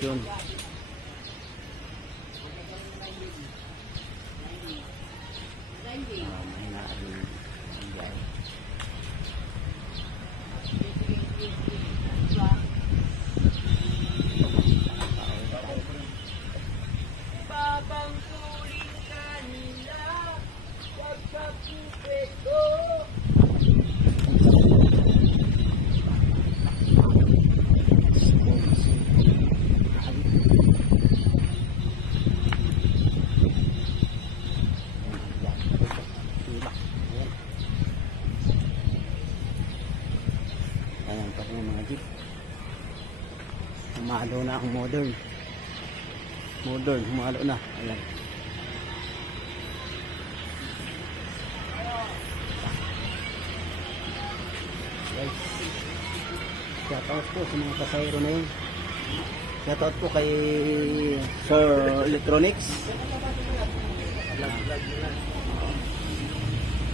transmission. Mahina rin ang biyahe. Ayan pa rin mga jeep. Humalo na ang modern. Humalo na. Ayan. Guys, shoutout po sa mga pasahero na yun. Shoutout po kay Sir Electronics.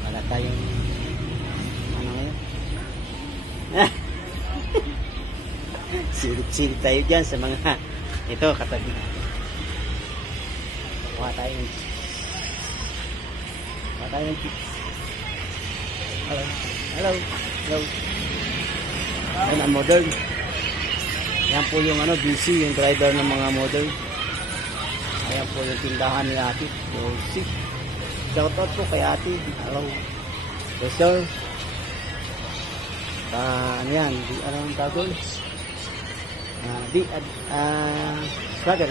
Wala tayong ano ngayon. Silip tayo dyan sa mga ito katabi natin. Kuha tayong chips. Hello. Ayan ang modern. Yan po yung DC, yung driver ng mga modern. Ayan po yung tindahan ni ate Rosie. Shoutout po kay ate. Hello sir. Ano yan? Ano ang tawag? Slugger.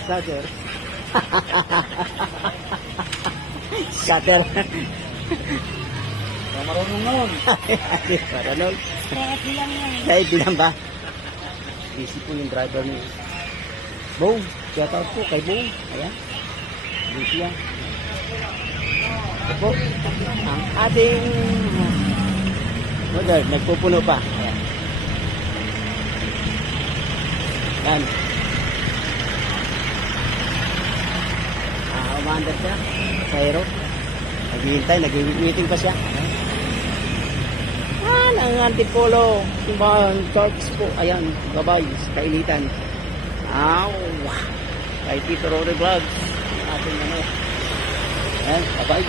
Scatter. Marunong nun. Marunong. Kaya bilang ba? Busy po yung driver niya. Boom. Shoutout po kay Boom. Ayan. Busy yan. Ito po. Ang ating modern. Nagpupuno pa. Ayan. Yan. Umaandar siya sa aero. Naghihintay, nag-meeting pa siya. Ang Antipolo. Simbahan, church po. Ayan, babay, kainitan. Kay Tito Rory Vlogs. Ating ano. Ayan, babay.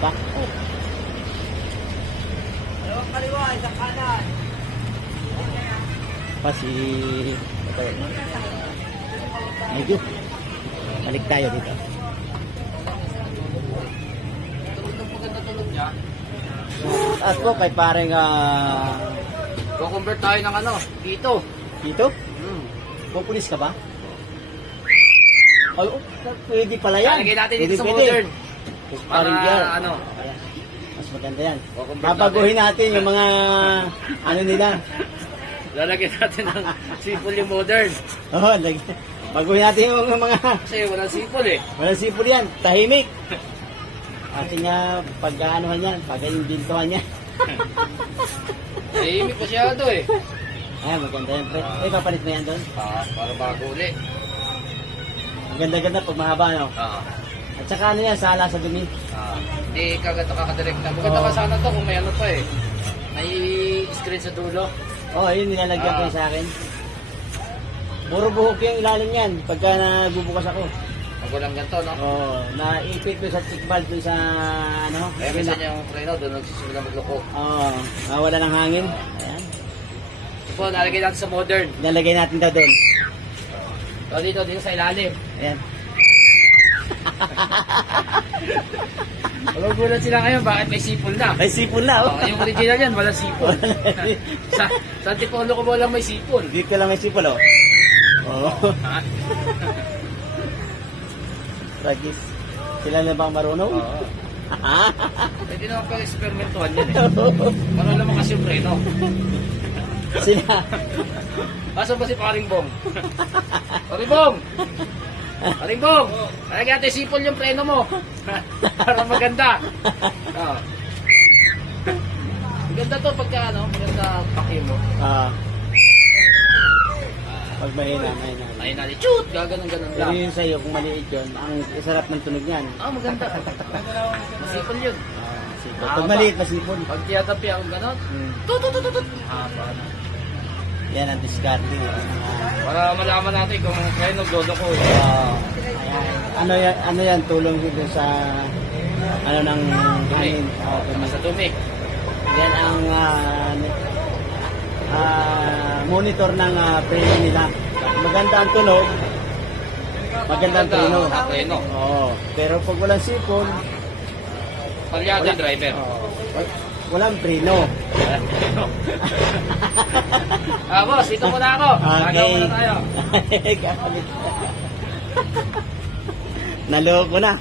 Back po. Dalawang kaliwa, isang kanan. Pa si medyo balik tayo dito. At po kay pareng Convert tayo ng dito. dito? Pupulis ka ba? Ay, pwede pala yan. Lalagay natin dito sa Pwede. modern. Parang yan. Ayan. Mas maganda yan. Convert Babaguhin natin yung mga nila. Lalagyan natin ng sipol yung modern. Oo, baguhin natin yung mga Kasi walang sipol eh. walang sipol yan. Tahimik. Ating pag-aanohan yan, pag-imbintuhan yan. Tahimik masyado eh. Ayan, maganda yan, pre. Papalit mo yan doon. Para bago ulit. Ang ganda-ganda pag mahaba, no? At saka yan, sala sa dumi. Hindi kagad nakakadirekta. Maganda ka sana to kung may pa eh. May screen sa dulo. Oo, yun, nilalagyan ko yun sa akin. Puro buhok yung ilalim yan, pagka nagbubukas ako. Pag walang ganito, no? Oo, naipit ko sa stick valve dun sa, Kaya minsan yung preno, doon nagsisimula magloko. Oo, wala ng hangin. Ayan. Ito po, nalagay natin sa modern. Nalagay natin daw doon. So, dito sa ilalim. Ayan. Magugulat sila ngayon, bakit may sipol na? May sipol na, oh. Yung original yan, walang sipol. sa Antipolo ko walang may sipol. Hindi ko lang may sipol, oh. Oo. Ragis. Sila na bang marunong? Oo. Pwede naman pang eksperimentuhan yan eh. Para naman kasi yung preno. Sila. Kaso ba si Paring Bong? Paring Bong! Paring Bong! Lagyan natin sipol yung preno mo. Para maganda. Oo. Maganda to pagka maganda pakiyo mo. Pag mahina. Ayun natin, shoot! Gaganon-ganon Pero lang. yun sa'yo, kung maliit yun, ang sarap ng tunog yan. Maganda. Masipol yun. Sipol. Pag maliit, masipol. Pag tiyatapi ako ganon, Hmm. tututututut. Haba na. Yan ang discarding. Para malaman natin kung kaya naglodo ko. Ayan. Ano yan, tulong dito sa ano ng hangin. Sa dumi. Yan ang monitor ng preno nila. Maganda ang tunog. Maganda ang preno. Preno. Oo. Pero pag walang sipon, Palyado driver. walang preno. Boss, dito muna ako. Gagawa muna tayo. Kapalit. Naloko na.